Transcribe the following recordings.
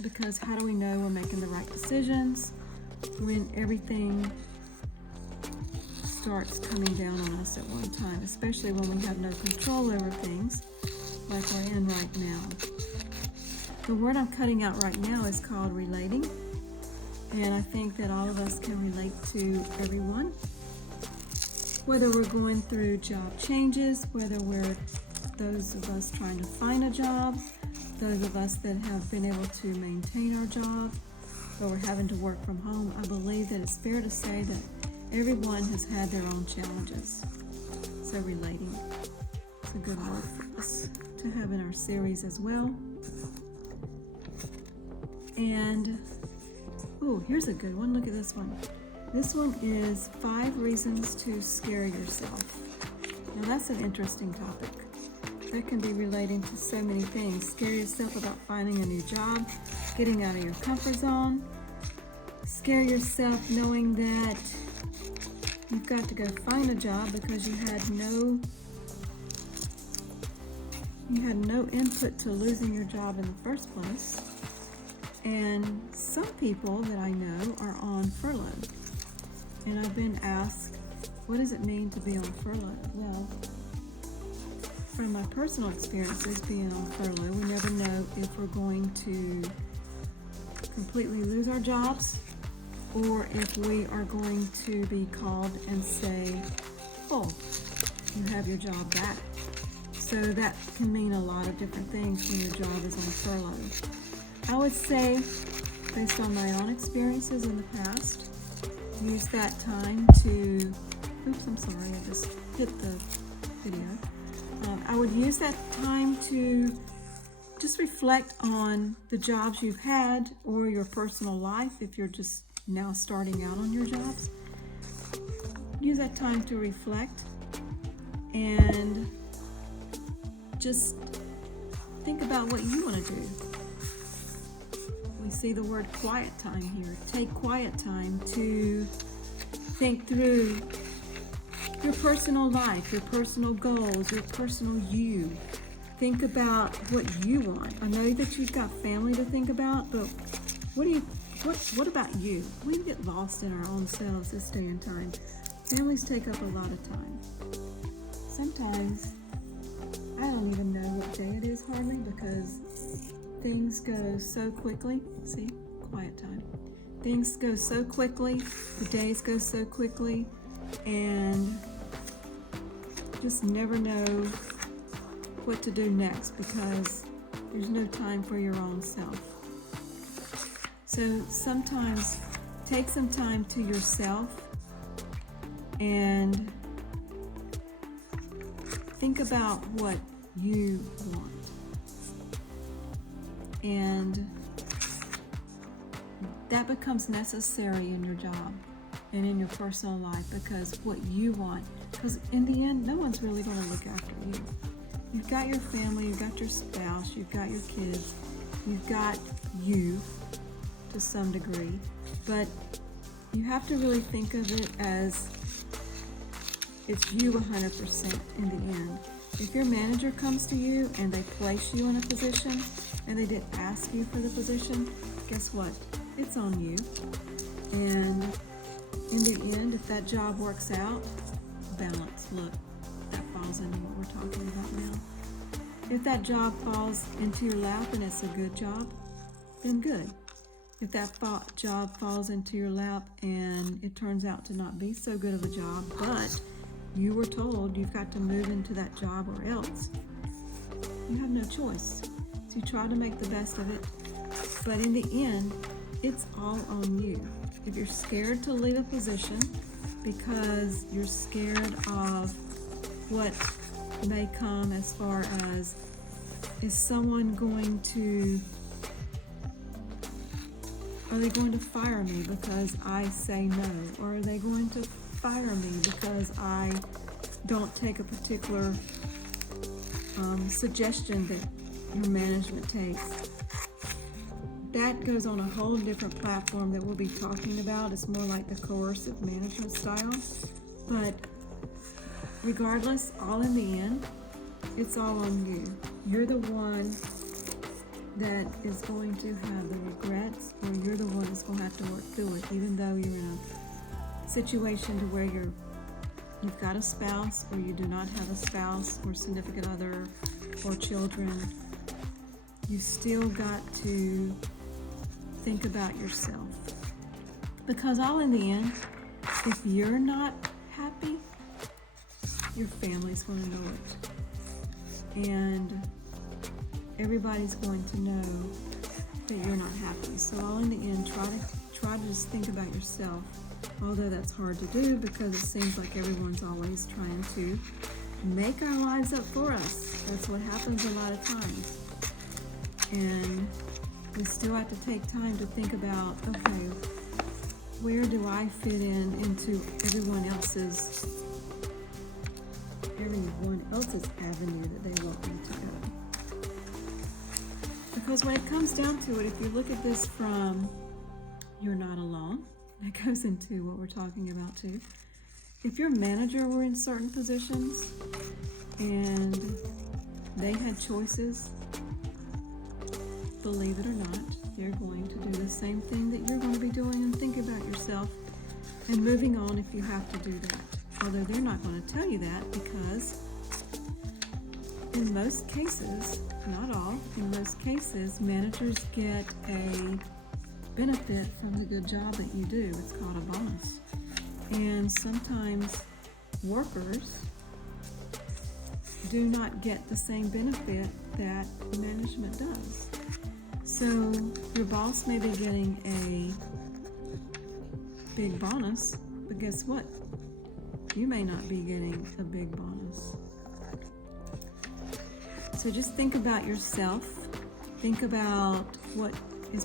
because how do we know we're making the right decisions when everything starts coming down on us at one time, especially when we have no control over things like we're in right now. The word I'm cutting out right now is called relating, and I think that all of us can relate to everyone, whether we're going through job changes, whether we're those of us trying to find a job, those of us that have been able to maintain our job, or we're having to work from home. I believe that it's fair to say that everyone has had their own challenges. So relating, it's a good word for us to have in our series as well. And, oh, here's a good one. Look at this one. This one is 5 reasons to scare yourself. Now that's an interesting topic. That can be relating to so many things. Scare yourself about finding a new job, getting out of your comfort zone. Scare yourself knowing that you've got to go find a job because you had no input to losing your job in the first place. And some people that I know are on furlough. And I've been asked, what does it mean to be on furlough? Well, from my personal experiences being on furlough, we never know if we're going to completely lose our jobs or if we are going to be called and say, oh, you have your job back. So that can mean a lot of different things when your job is on furlough. I would say, based on my own experiences in the past, use that time to, oops, I'm sorry, I just hit the video. I would use that time to just reflect on the jobs you've had or your personal life if you're just now starting out on your jobs. Use that time to reflect and just think about what you want to do. We see the word quiet time here. Take quiet time to think through your personal life, your personal goals, your personal you. Think about what you want. I know that you've got family to think about, but what about you? We get lost in our own selves this day and time. Families take up a lot of time. Sometimes I don't even know what day it is hardly because things go so quickly. See, quiet time. Things go so quickly, the days go so quickly, and just never know what to do next because there's no time for your own self. So sometimes take some time to yourself and think about what you want. And that becomes necessary in your job and in your personal life because what you want, because in the end, no one's really going to look after you. You've got your family, you've got your spouse, you've got your kids, you've got you to some degree, but you have to really think of it as it's you 100% in the end. If your manager comes to you and they place you in a position and they didn't ask you for the position, guess what? It's on you. And in the end, if that job works out, balance, look, that falls into what we're talking about now. If that job falls into your lap and it's a good job, then good. If that job falls into your lap and it turns out to not be so good of a job, but you were told you've got to move into that job or else, you have no choice. So you try to make the best of it, but in the end, it's all on you. If you're scared to leave a position because you're scared of what may come as far as, is someone going to, are they going to fire me because I say no? Or are they going to fire me because I don't take a particular suggestion that your management takes? That goes on a whole different platform that we'll be talking about. It's more like the coercive management style. But regardless, all in the end, it's all on you. You're the one that is going to have the will have to work through it, even though you're in a situation to where you've got a spouse, or you do not have a spouse or significant other or children. You still got to think about yourself, because all in the end, if you're not happy, your family's going to know it, and everybody's going to know that you're not happy. So all in the end, try to just think about yourself, although that's hard to do because it seems like everyone's always trying to make our lives up for us. That's what happens a lot of times. And we still have to take time to think about, okay, where do I fit into everyone else's avenue that they want me to go? Because when it comes down to it, if you look at this from you're not alone, that goes into what we're talking about too. If your manager were in certain positions and they had choices, believe it or not, they're going to do the same thing that you're going to be doing, and think about yourself and moving on if you have to do that. Although they're not going to tell you that, because in most cases, not all, in most cases, managers get a benefit from the good job that you do. It's called a bonus. And sometimes workers do not get the same benefit that management does. So your boss may be getting a big bonus, but guess what? You may not be getting a big bonus. So just think about yourself. Think about what your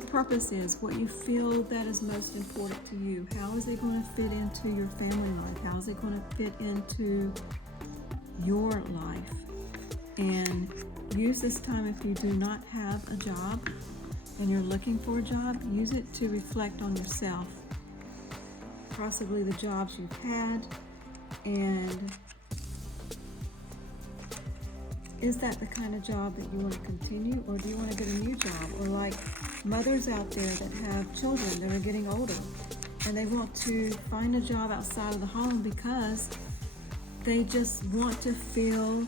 purpose is, what you feel that is most important to you. How is it going to fit into your family life? How is it going to fit into your life? And use this time, if you do not have a job and you're looking for a job, use it to reflect on yourself, possibly the jobs you've had, and is that the kind of job that you want to continue, or do you want to get a new job? Or like mothers out there that have children that are getting older and they want to find a job outside of the home because they just want to feel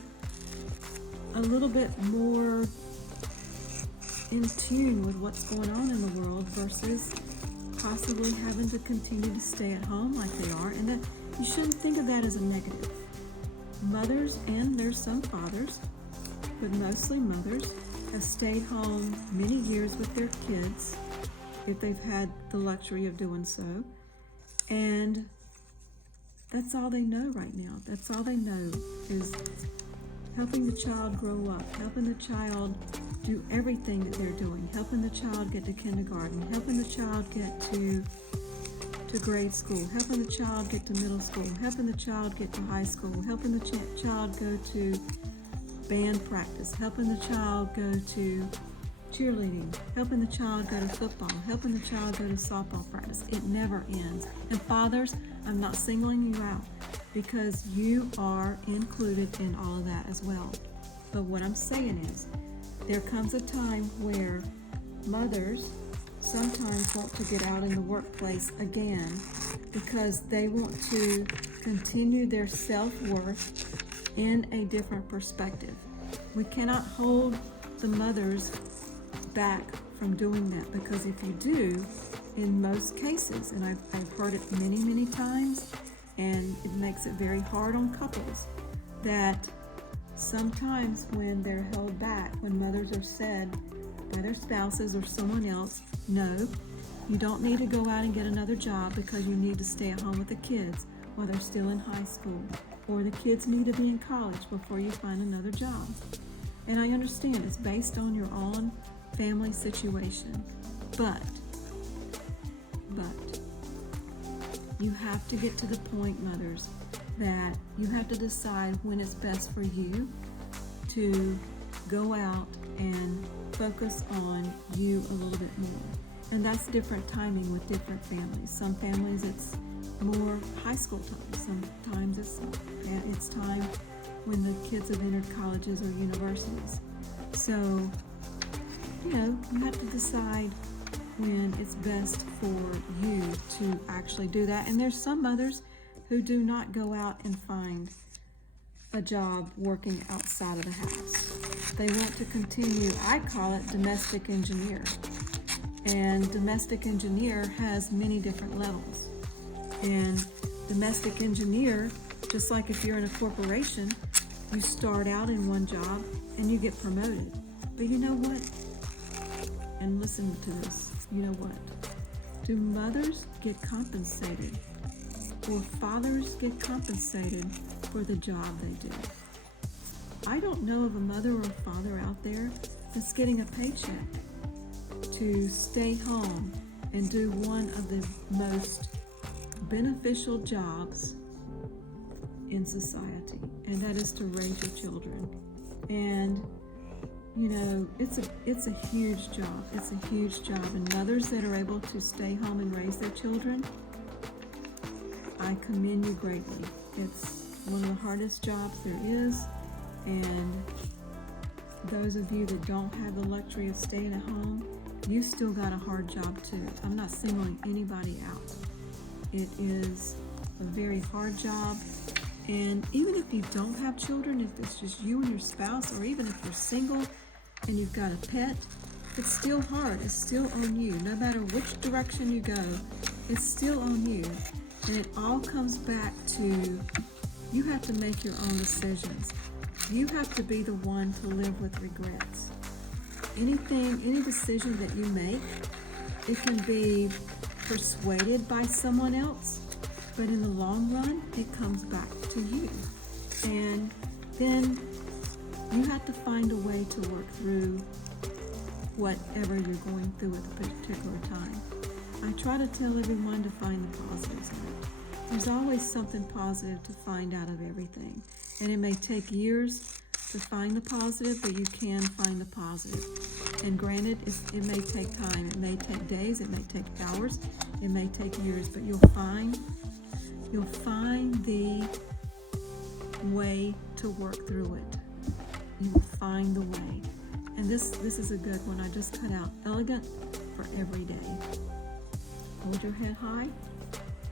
a little bit more in tune with what's going on in the world, versus possibly having to continue to stay at home like they are. And that you shouldn't think of that as a negative. Mothers, and there's some fathers, but mostly mothers, have stayed home many years with their kids, if they've had the luxury of doing so. And that's all they know right now. That's all they know is helping the child grow up, helping the child do everything that they're doing, helping the child get to kindergarten, helping the child get to grade school, helping the child get to middle school, helping the child get to high school, helping the child go to band practice, helping the child go to cheerleading, helping the child go to football, helping the child go to softball practice. It never ends. And fathers, I'm not singling you out, because you are included in all of that as well. But what I'm saying is, there comes a time where mothers sometimes want to get out in the workplace again because they want to continue their self-worth in a different perspective. We cannot hold the mothers back from doing that, because if you do, in most cases, and I've heard it many, many times, and it makes it very hard on couples, that sometimes when they're held back, when mothers are said by their spouses or someone else, no, you don't need to go out and get another job because you need to stay at home with the kids while they're still in high school, or the kids need to be in college before you find another job. And I understand it's based on your own family situation, but you have to get to the point, mothers, that you have to decide when it's best for you to go out and focus on you a little bit more. And that's different timing with different families. Some families it's more high school time. Sometimes it's time when the kids have entered colleges or universities. So, You have to decide when it's best for you to actually do that. And there's some mothers who do not go out and find a job working outside of the house. They want to continue, I call it domestic engineer. And domestic engineer has many different levels. And domestic engineer, just like if you're in a corporation, you start out in one job and you get promoted. But you know what? And listen to this. You know what? Do mothers get compensated, or fathers get compensated for the job they do? I don't know of a mother or a father out there that's getting a paycheck to stay home and do one of the most beneficial jobs in society, and that is to raise your children. And you know, it's a huge job. It's a huge job. And mothers that are able to stay home and raise their children, I commend you greatly. It's one of the hardest jobs there is. And those of you that don't have the luxury of staying at home, you still got a hard job too. I'm not singling anybody out. It is a very hard job. And even if you don't have children, if it's just you and your spouse, or even if you're single and you've got a pet, it's still hard. It's still on you. No matter which direction you go, it's still on you. And it all comes back to you have to make your own decisions. You have to be the one to live with regrets. Any decision that you make, it can be persuaded by someone else, but in the long run, it comes back to you. And then you have to find a way to work through whatever you're going through at a particular time. I try to tell everyone to find the positives in it. There's always something positive to find out of everything. And it may take years to find the positive, but you can find the positive. And granted, it may take time. It may take days, it may take hours, it may take years, but you'll find the way to work through it. You will find the way. And this is a good one. I just cut out elegant for every day. Hold your head high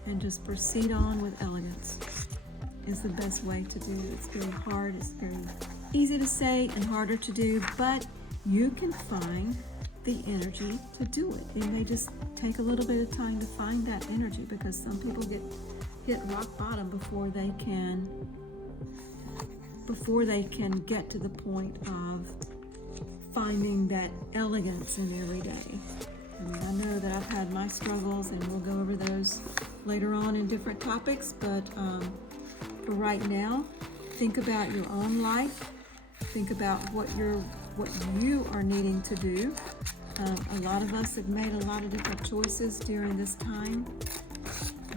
and just proceed on with elegance is the best way to do it. It's very hard. It's very easy to say and harder to do, but you can find the energy to do it. It may just take a little bit of time to find that energy, because some people hit rock bottom before they can get to the point of finding that elegance in every day. And I know that I've had my struggles, and we'll go over those later on in different topics, but for right now, think about your own life. Think about what you are needing to do. A lot of us have made a lot of different choices during this time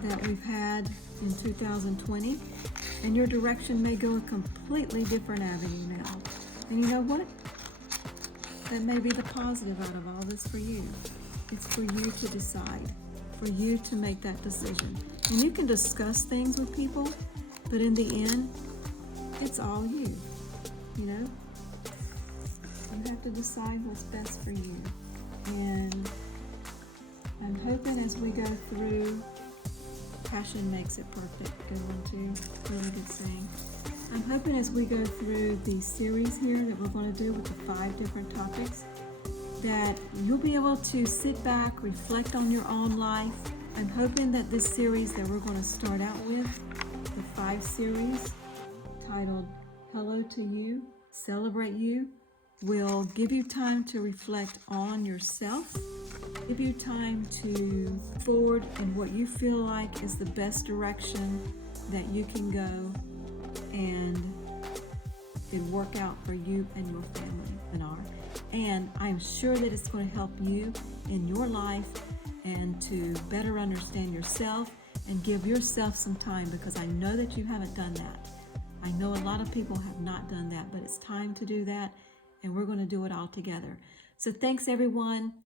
that we've had in 2020, and your direction may go a completely different avenue now. And you know what? That may be the positive out of all this for you. It's for you to decide, for you to make that decision. And you can discuss things with people, but in the end, it's all you, you know? You have to decide what's best for you. And I'm hoping as we go through, passion makes it perfect. Good one too, really good saying. I'm hoping as we go through the series here that we're going to do with the 5 different topics, that you'll be able to sit back, reflect on your own life. I'm hoping that this series that we're going to start out with, the 5 series titled Hello to You, Celebrate You, will give you time to reflect on yourself, give you time to forward in what you feel like is the best direction that you can go, and it work out for you and your family, Bernard. And I'm sure that it's going to help you in your life and to better understand yourself and give yourself some time, because I know that you haven't done that. I know a lot of people have not done that, but it's time to do that, and we're going to do it all together. So thanks, everyone.